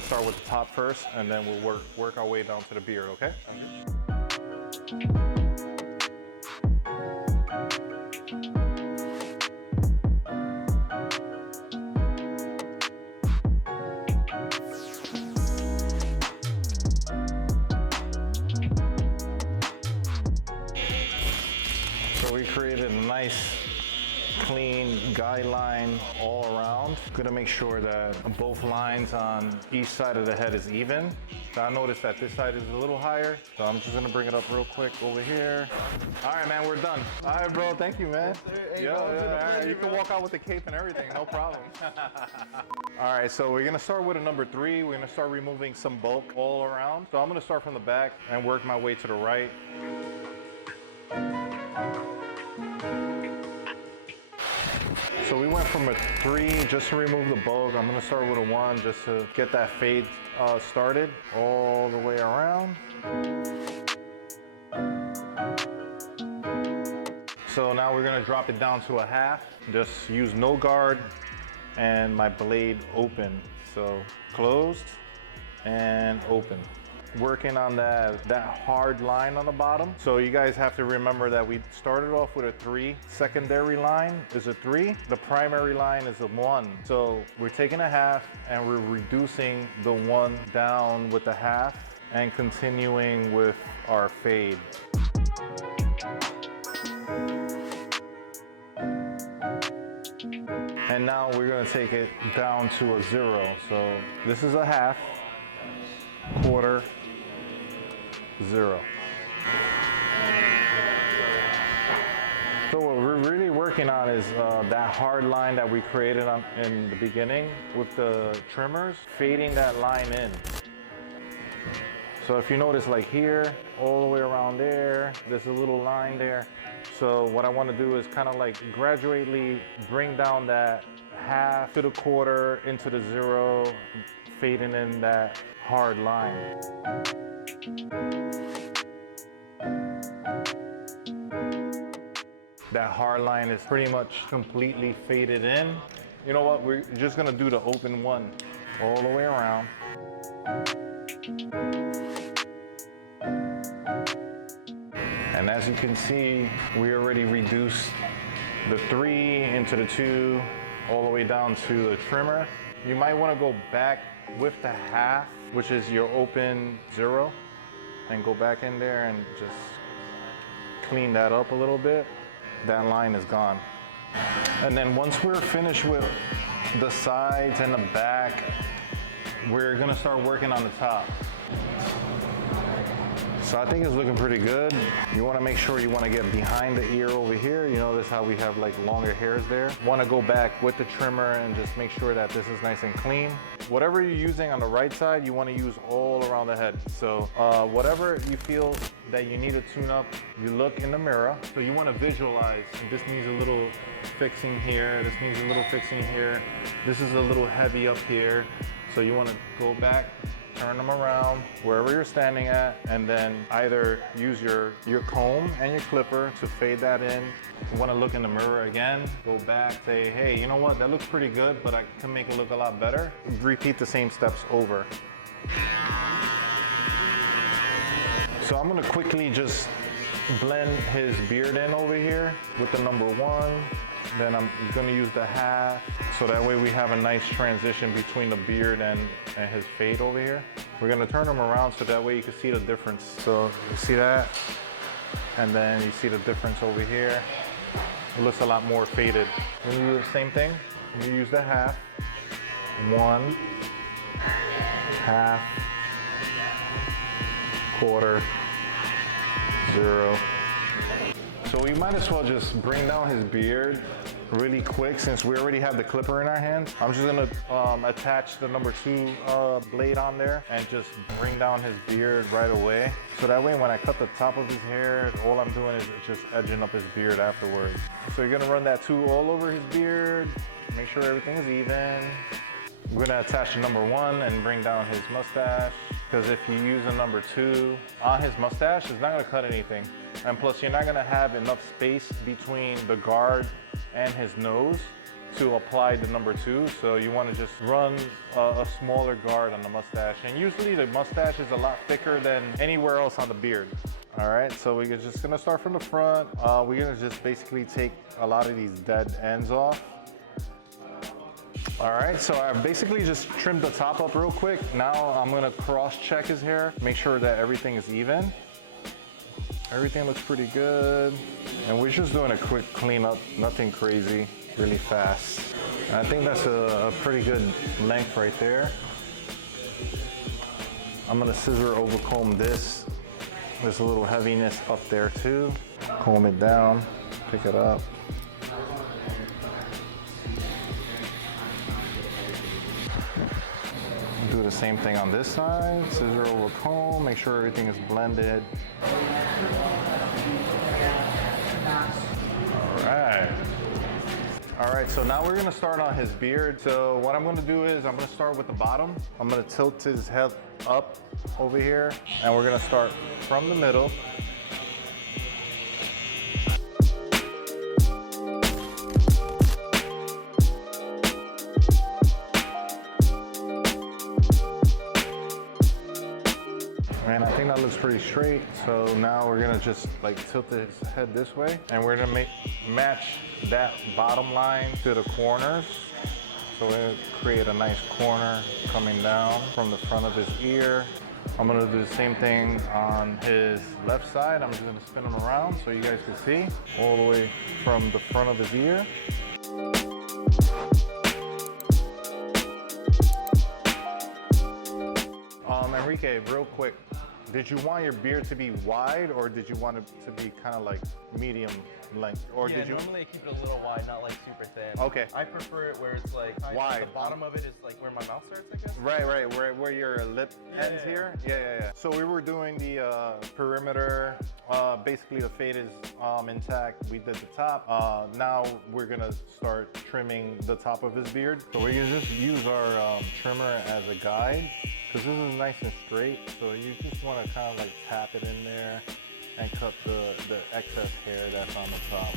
gonna start with the top first, and then we'll work our way down to the beard, okay? So we created a nice clean guideline all around. Gonna make sure that both lines on each side of the head is even. So I noticed that this side is a little higher, so I'm just gonna bring it up real quick over here. All right, man, we're done. All right, bro, thank you, man. Hey, yeah, bro, yeah, all right. You can walk out with the cape and everything, no problem. All right, so we're gonna start with a number 3. We're gonna start removing some bulk all around. So I'm gonna start from the back and work my way to the right. So we went from a 3 just to remove the bulk. I'm gonna start with a 1 just to get that fade started all the way around. So now we're gonna drop it down to a half. Just use no guard and my blade open. So closed and open. Working on that hard line on the bottom. So you guys have to remember that we started off with a 3. Secondary line is a 3. The primary line is a 1. So we're taking a half and we're reducing the 1 down with the half and continuing with our fade. And now we're gonna take it down to a 0. So this is a half, quarter, 0. So what we're really working on is that hard line that we created in the beginning with the trimmers, fading that line in. So if you notice, like here, all the way around there, there's a little line there. So what I want to do is kind of like gradually bring down that half to the quarter into the 0, fading in that hard line. That hard line is pretty much completely faded in. You know what, we're just gonna do the open 1 all the way around. And as you can see, we already reduced the 3 into the 2, all the way down to the trimmer. You might wanna go back with the half, which is your open 0, and go back in there and just clean that up a little bit. That line is gone. And then once we're finished with the sides and the back, we're gonna start working on the top. So I think it's looking pretty good. You wanna make sure you wanna get behind the ear over here. You notice how we have like longer hairs there. Wanna go back with the trimmer and just make sure that this is nice and clean. Whatever you're using on the right side, you wanna use all around the head. So whatever you feel that you need to tune up, you look in the mirror. So you wanna visualize, this needs a little fixing here, this needs a little fixing here. This is a little heavy up here. So you wanna go back, turn them around wherever you're standing at, and then either use your comb and your clipper to fade that in. You wanna look in the mirror again, go back, say, hey, you know what, that looks pretty good, but I can make it look a lot better. Repeat the same steps over. So I'm gonna quickly just blend his beard in over here with the number 1. Then I'm gonna use the half, so that way we have a nice transition between the beard and his fade over here. We're gonna turn them around so that way you can see the difference. So you see that, and then you see the difference over here. It looks a lot more faded. When you do the same thing, you use the half, 1, half, quarter, 0. So we might as well just bring down his beard really quick since we already have the clipper in our hand. I'm just gonna attach the number 2 blade on there and just bring down his beard right away. So that way when I cut the top of his hair, all I'm doing is just edging up his beard afterwards. So you're gonna run that 2 all over his beard, make sure everything is even. We're gonna attach the number 1 and bring down his mustache, because if you use a number 2 on his mustache, it's not gonna cut anything. And plus, you're not gonna have enough space between the guard and his nose. to apply the number 2. So you want to just run a smaller guard on the mustache. And usually the mustache is a lot thicker than anywhere else on the beard. All right, so we're just gonna start from the front. We're gonna just basically take a lot of these dead ends off. All right, so I basically just trimmed the top up real quick. Now I'm gonna cross-check his hair, make sure that everything is even. Everything looks pretty good. And we're just doing a quick cleanup, nothing crazy, really fast. And I think that's a pretty good length right there. I'm gonna scissor over comb this. There's a little heaviness up there too. Comb it down, pick it up. Do the same thing on this side. Scissor over comb, make sure everything is blended. All right, so now we're gonna start on his beard. So what I'm gonna do is I'm gonna start with the bottom. I'm gonna tilt his head up over here, and we're gonna start from the middle. And I think that looks pretty straight. So now we're gonna just like tilt his head this way, and we're gonna match that bottom line to the corners. So we're gonna create a nice corner coming down from the front of his ear. I'm gonna do the same thing on his left side. I'm just gonna spin him around so you guys can see all the way from the front of his ear. Enrique, real quick, did you want your beard to be wide, or did you want it to be kind of like medium length? Or yeah, did you? Normally I keep it a little wide, not like super thin. Okay. I prefer it where it's like wide. The bottom of it is like where my mouth starts, I guess. Right, where your lip ends here. Yeah. So we were doing the perimeter. Basically, the fade is intact. We did the top. Now we're gonna start trimming the top of his beard. So we're gonna just use our trimmer as a guide, because this is nice and straight. So you just want to kind of like tap it in there and cut the excess hair that's on the top.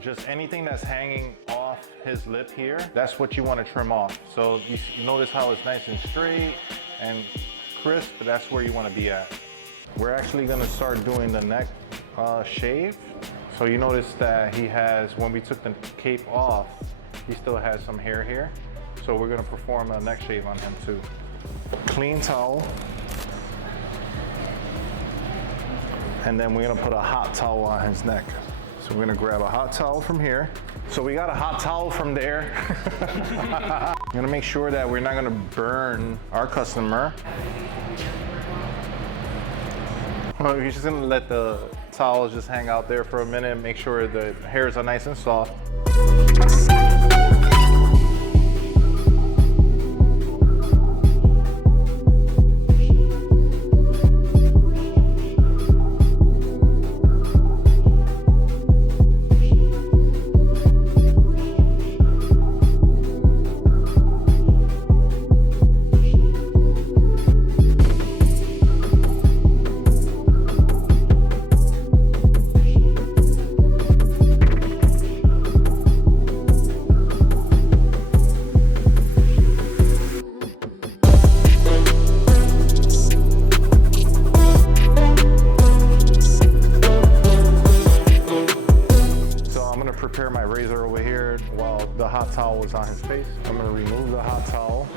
Just anything that's hanging off his lip here, that's what you want to trim off. So you notice how it's nice and straight and crisp, but that's where you want to be at. We're actually going to start doing the neck shave. So you notice that he has, when we took the cape off, he still has some hair here. So we're gonna perform a neck shave on him too. Clean towel. And then we're gonna put a hot towel on his neck. So we're gonna grab a hot towel from here. So we got a hot towel from there. I'm gonna make sure that we're not gonna burn our customer. Well, you're just gonna let the towel just hang out there for a minute, make sure the hairs are nice and soft. Prepare my razor over here while the hot towel was on his face. I'm gonna remove the hot towel.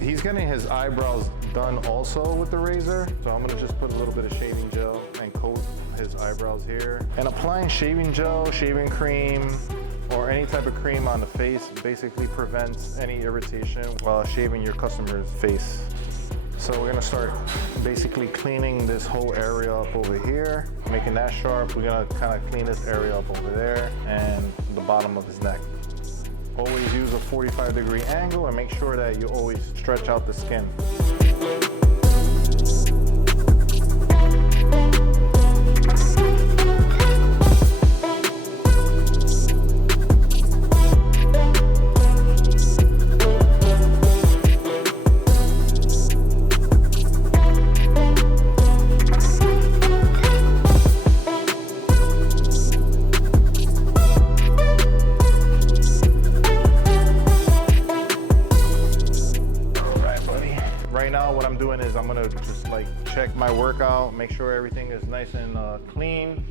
He's getting his eyebrows done also with the razor, so I'm gonna just put a little bit of shaving gel and coat his eyebrows here. And applying shaving gel, shaving cream, or any type of cream on the face basically prevents any irritation while shaving your customer's face. So we're gonna start basically cleaning this whole area up over here, making that sharp. We're gonna kind of clean this area up over there and the bottom of his neck. Always use a 45-degree angle and make sure that you always stretch out the skin. doing is I'm gonna just like check my workout, make sure everything is nice and clean.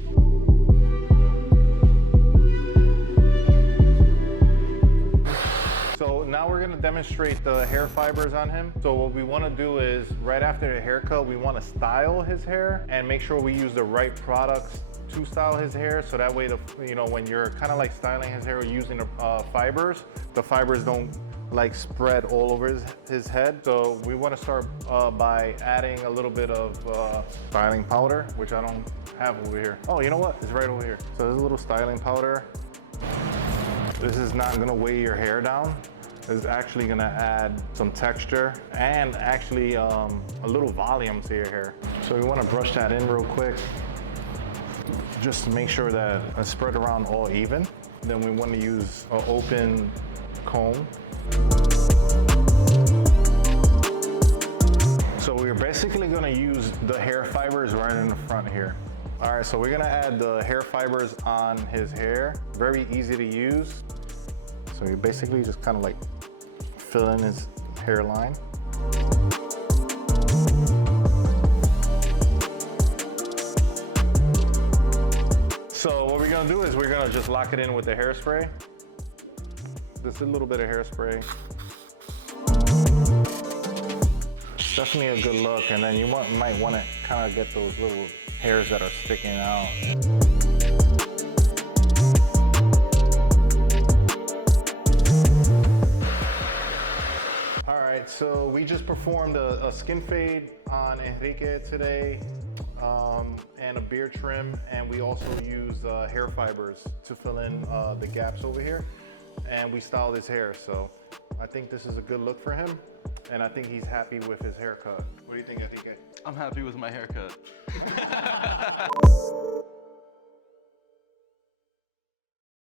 So now we're gonna demonstrate the hair fibers on him. So what we wanna do is right after the haircut, we wanna style his hair and make sure we use the right products to style his hair. So that way, when you're kind of like styling his hair using the fibers don't like spread all over his head. So we wanna start by adding a little bit of styling powder, which I don't have over here. Oh, you know what? It's right over here. So there's a little styling powder. This is not gonna weigh your hair down. It's actually gonna add some texture and actually a little volume to your hair. So we wanna brush that in real quick. Just to make sure that it's spread around all even. Then we wanna use an open comb. So we're basically gonna use the hair fibers right in the front here. All right, so we're gonna add the hair fibers on his hair. Very easy to use. So you basically just kind of like fill in his hairline. So what we're gonna do is we're gonna just lock it in with the hairspray. Just a little bit of hairspray. Definitely a good look, and then you might want to kind of get those little hairs that are sticking out. All right, so we just performed a skin fade on Enrique today, and a beard trim, and we also used hair fibers to fill in the gaps over here, and we styled his hair. So I think this is a good look for him, and I think he's happy with his haircut. What do you think, Enrique? I'm happy with my haircut.